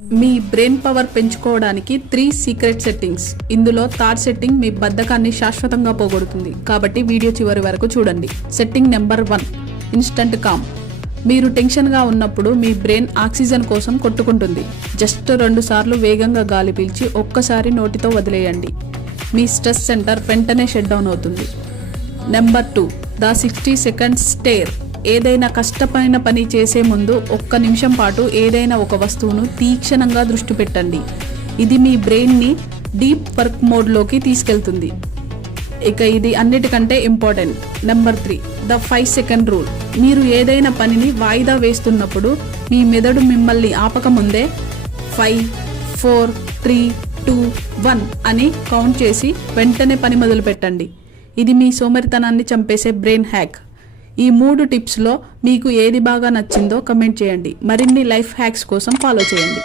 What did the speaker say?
మీ brain power పెంచుకోవడానికి 3 secret settings. ఇందులో third setting మీ బద్ధకాన్ని శాశ్వతంగా పోగొడుతుంది. కాబట్టి వీడియో చివరి వరకు చూడండి. Setting number 1, instant calm. మీరు టెన్షన్గా ఉన్నప్పుడు మీ బ్రెయిన్ ఆక్సిజన్ కోసం కొట్టుకుంటుంది. జస్ట్ 2 సార్లు వేగంగా గాలి పీల్చి ఒక్కసారి నోటితో వదిలేయండి. మీ స్ట్రెస్ సెంటర్ వెంటనే షట్ డౌన్ అవుతుంది. Number 2, the 60 seconds stare. ఏదైనా కష్టమైన పని చేసే ముందు 1 నిమిషం పాటు ఏదైనా ఒక వస్తువును తీక్షణంగా దృష్టి పెట్టండి. ఇది మీ బ్రెయిన్ని డీప్ వర్క్ మోడ్లోకి తీసుకెళ్తుంది. ఇక ఇది అన్నిటికంటే important. Number 3, the 5 second rule. మీరు ఏదైనా పనిని వాయిదా వేస్తున్నప్పుడు మీ మెదడు మిమ్మల్ని ఆపకముందే 5, 4, 3, 2, 1 అని కౌంట్ చేసి వెంటనే పని మొదలు పెట్టండి. ఇది మీ సోమరితనాన్ని చంపేసే బ్రెయిన్ హ్యాక్. ఈ 3 టిప్స్లో మీకు ఏది బాగా నచ్చిందో కమెంట్ చేయండి. మరిన్ని లైఫ్ హ్యాక్స్ కోసం ఫాలో చేయండి.